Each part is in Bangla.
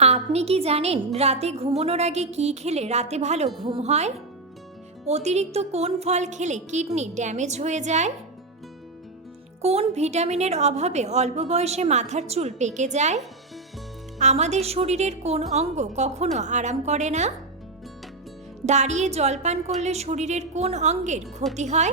আপনি কি জানেন রাতে ঘুমানোর আগে কি খেলে রাতে ভালো ঘুম হয়? অতিরিক্ত কোন ফল খেলে কিডনি ড্যামেজ হয়ে যায়? কোন ভিটামিনের অভাবে অল্প বয়সে মাথার চুল পেকে যায়? আমাদের শরীরের কোন অঙ্গ কখনো আরাম করে না? দাঁড়িয়ে জলপান করলে শরীরের কোন অঙ্গের ক্ষতি হয়?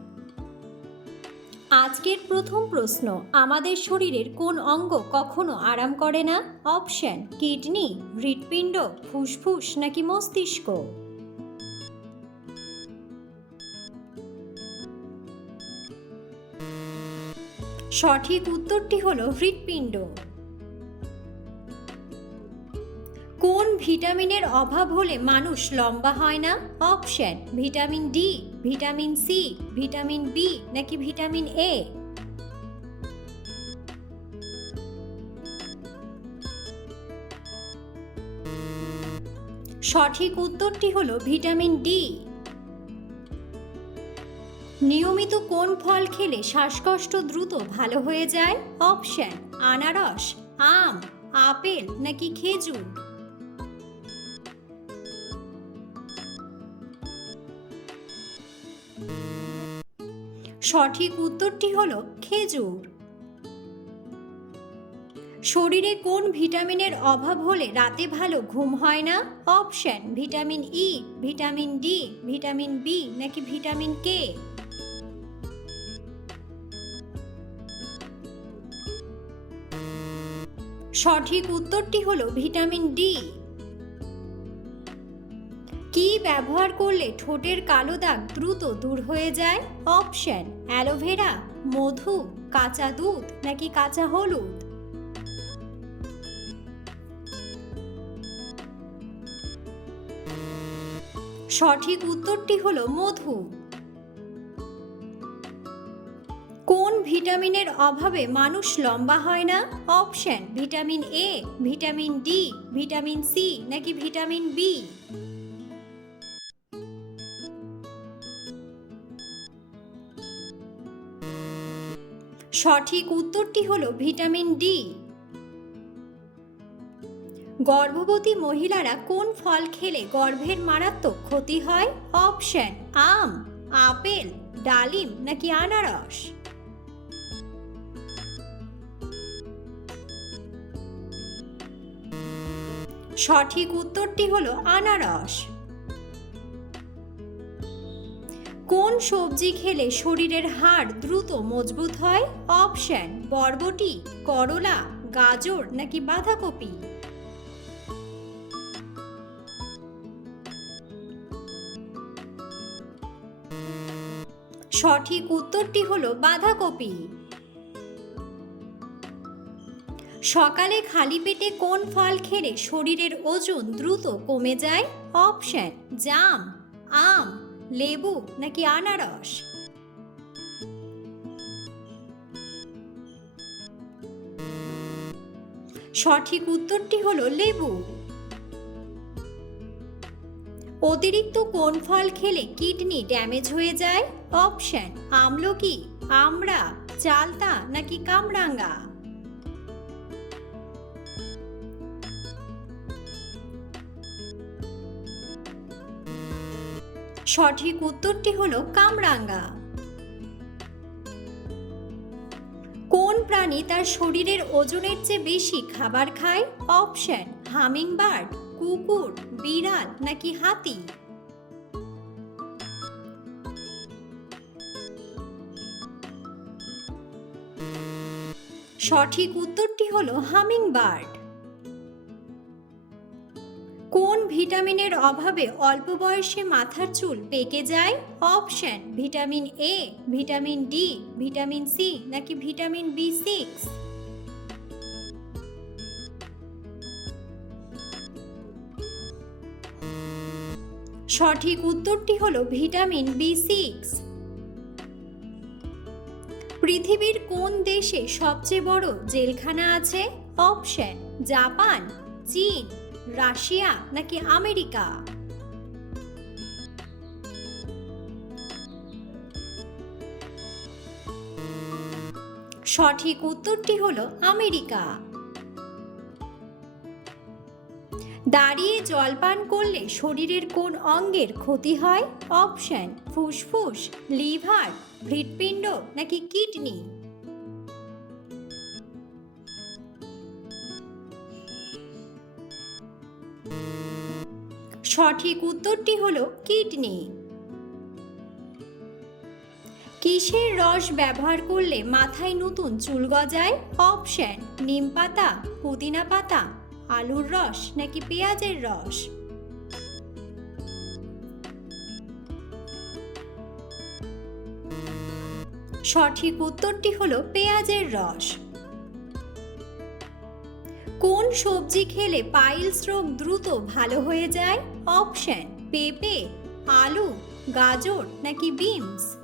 আজকের প্রথম প্রশ্ন, আমাদের শরীরের কোন অঙ্গ কখনো আরাম করে না? অপশন, কিডনি, হৃৎপিণ্ড, ফুসফুস নাকি মস্তিষ্ক? সঠিক উত্তরটি হলো হৃৎপিণ্ড। কোন ভিটামিনের অভাব হলে মানুষ লম্বা হয় না? Option, vitamin D. Vitamin C, vitamin B নাকি ভিটামিন এ? সঠিক উত্তরটি হলো ভিটামিন ডি। নিয়মিত কোন ফল খেলে শ্বাসকষ্ট দ্রুত ভালো হয়ে যায়? অপশন, আনারস, আম, আপেল নাকি খেজুর? সঠিক উত্তরটি হলো খেজুর। শরীরে কোন ভিটামিনের অভাব হলে রাতে ভালো ঘুম হয় না? Option, vitamin E vitamin D vitamin B নাকি ভিটামিন কে সঠিক উত্তরটি হলো ভিটামিন ডি ব্যবহার করলে ঠোঁটের কালো দাগ দ্রুত দূর হয়ে যায়। অপশন, অ্যালোভেরা, মধু, কাঁচা দুধ নাকি কাঁচা হলুদ? সঠিক উত্তরটি হলো মধু। কোন ভিটামিনের অভাবে মানুষ লম্বা হয় না? Option, vitamin A, vitamin D, vitamin C নাকি ভিটামিন বি? সঠিক উত্তরটি হলো ভিটামিন ডি। গর্ভবতী মহিলারা কোন ফল খেলে গর্ভের মারাত্মক ক্ষতি হয়? অপশন, আম, আপেল, ডালিম নাকি আনারস? সঠিক উত্তরটি হলো আনারস। কোন সবজি খেলে শরীরের হাড় দ্রুত মজবুত হয়? অপশন, বরবটি, করলা, গাজর নাকি বাঁধাকপি? সঠিক উত্তরটি হলো বাঁধাকপি। সকালে খালি পেটে কোন ফল খেলে শরীরের ওজন দ্রুত কমে যায়? অপশন, জাম, আম। লেবু নাকি আনারস? সঠিক উত্তরটি হলো লেবু। অতিরিক্ত কোন ফল খেলে কিডনি ড্যামেজ হয়ে যায়? অপশন, আমলকি, আমড়া, চালতা নাকি কামরাঙ্গা? সঠিক উত্তরটি হলো কামরাঙ্গা। কোন প্রাণী তার শরীরের ওজনের চেয়ে বেশি খাবার খায়? অপশন, হামিংবার্ড, কুকুর, বিড়াল নাকি হাতি? সঠিক উত্তরটি হলো হামিংবার্ড। কোন ভিটামিনের অভাবে অল্প বয়সে মাথার চুল পেকে যায়? Option, vitamin A vitamin D vitamin C নাকি ভিটামিন বি সিক্স সঠিক উত্তরটি হল ভিটামিন বি সিক্স পৃথিবীর কোন দেশে সবচেয়ে বড় জেলখানা আছে? অপশন, জাপান, চীন। রাশিয়া নাকি আমেরিকা? সঠিক উত্তরটি হলো আমেরিকা। দাঁড়িয়ে জলপান করলে শরীরের কোন অঙ্গের ক্ষতি হয়? অপশন ফুসফুস, লিভার, হৃৎপিণ্ড নাকি কিডনি? সঠিক উত্তরটি হলো কিডনি। কিসের রস ব্যবহার করলে মাথায় নতুন চুল গজায়? অপশন, নিম পাতা, পুদিনা পাতা, আলুর রস নাকি পেঁয়াজের রস? সঠিক উত্তরটি হলো পেঁয়াজের রস। কোন সবজি খেলে পাইলস রোগ দ্রুত ভালো হয়ে যায়? অপশন, পেঁপে, আলু, গাজর নাকি বিনস?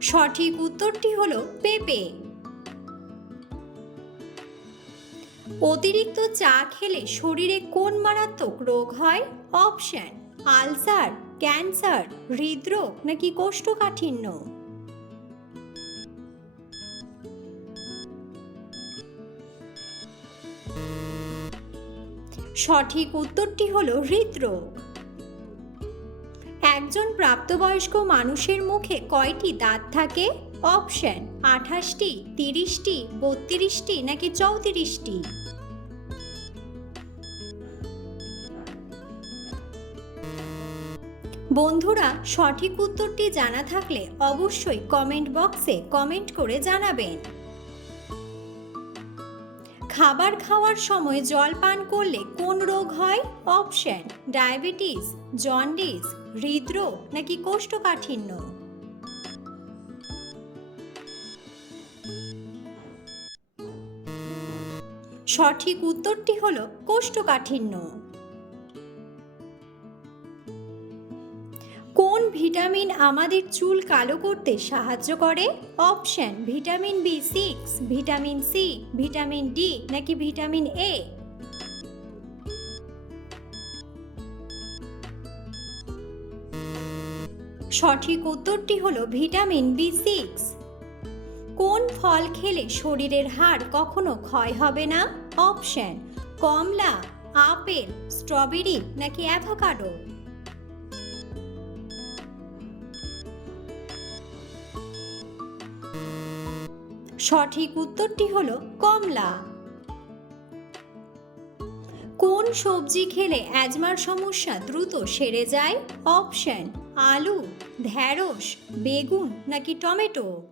সঠিক উত্তরটি হলো পেঁপে। অতিরিক্ত চা খেলে শরীরে কোন মারাত্মক রোগ হয়? অপশন, আলসার, ক্যান্সার, হৃদরোগ নাকি কোষ্ঠকাঠিন্য? সঠিক উত্তরটি হল হৃদরোগ। একজন প্রাপ্তবয়স্ক মানুষের মুখে কয়টি দাঁত থাকে? অপশন, আঠাশটি, তিরিশটি, বত্রিশটি নাকি চৌত্রিশটি? বন্ধুরা, সঠিক উত্তরটি জানা থাকলে অবশ্যই কমেন্ট বক্সে কমেন্ট করে জানাবেন। খাবার খাওয়ার সময় জল পান করলে কোন রোগ হয়? অপশন, ডায়াবেটিস, জন্ডিস, হৃদরোগ নাকি কোষ্ঠকাঠিন্য? সঠিক উত্তরটি হল কোষ্ঠকাঠিন্য। ভিটামিন আমাদের চুল কালো করতে সাহায্য করে? Option, vitamin B six vitamin C vitamin D নাকি ভিটামিন এ সঠিক উত্তরটি হলো ভিটামিন বি সিক্স কোন ফল খেলে শরীরের হাড় কখনো ক্ষয় হবে না? অপশন, কমলা, আপেল, স্ট্রবেরি, নাকি অ্যাভোকাডো? সঠিক উত্তরটি হলো কমলা। কোন সবজি খেলে অ্যাজমার সমস্যা দ্রুত সেরে যায়? অপশন, আলু ঢ্যাঁড়স বেগুন নাকি টমেটো?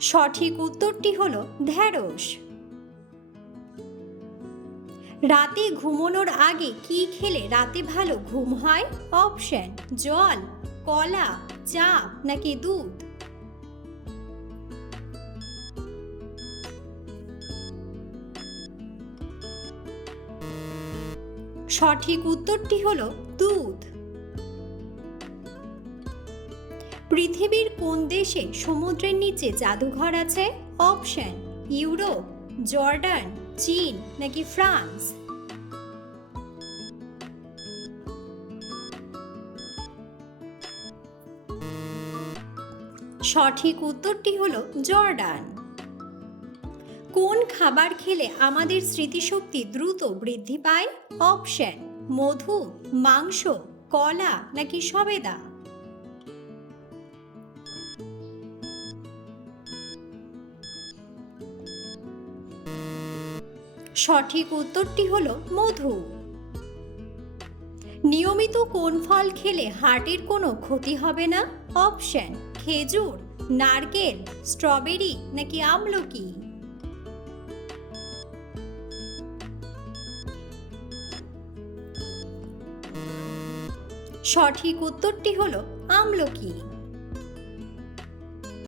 সঠিক উত্তরটি হলো ঢ্যাঁড়স রাতে ঘুমানোর আগে কি খেলে রাতে ভালো? ঘুম হয়? অপশন, জল, কলা, চা নাকি দুধ? সঠিক উত্তরটি হলো দুধ। পৃথিবীর কোন দেশে সমুদ্রের নিচে জাদুঘর আছে? অপশন, ইউরোপ, জর্ডান। চীন নাকি ফ্রান্স? সঠিক উত্তরটি হলো জর্ডান। কোন খাবার খেলে আমাদের স্মৃতিশক্তি দ্রুত বৃদ্ধি পায়? অপশন, মধু, মাংস, কলা নাকি সবেদা? সঠিক উত্তরটি হল মধু। নিয়মিত কোন ফল খেলে হার্টের কোনো ক্ষতি হবে না? অপশন, খেজুর, নারকেল, স্ট্রবেরি নাকি আমলকি? সঠিক উত্তরটি হলো আমলকি।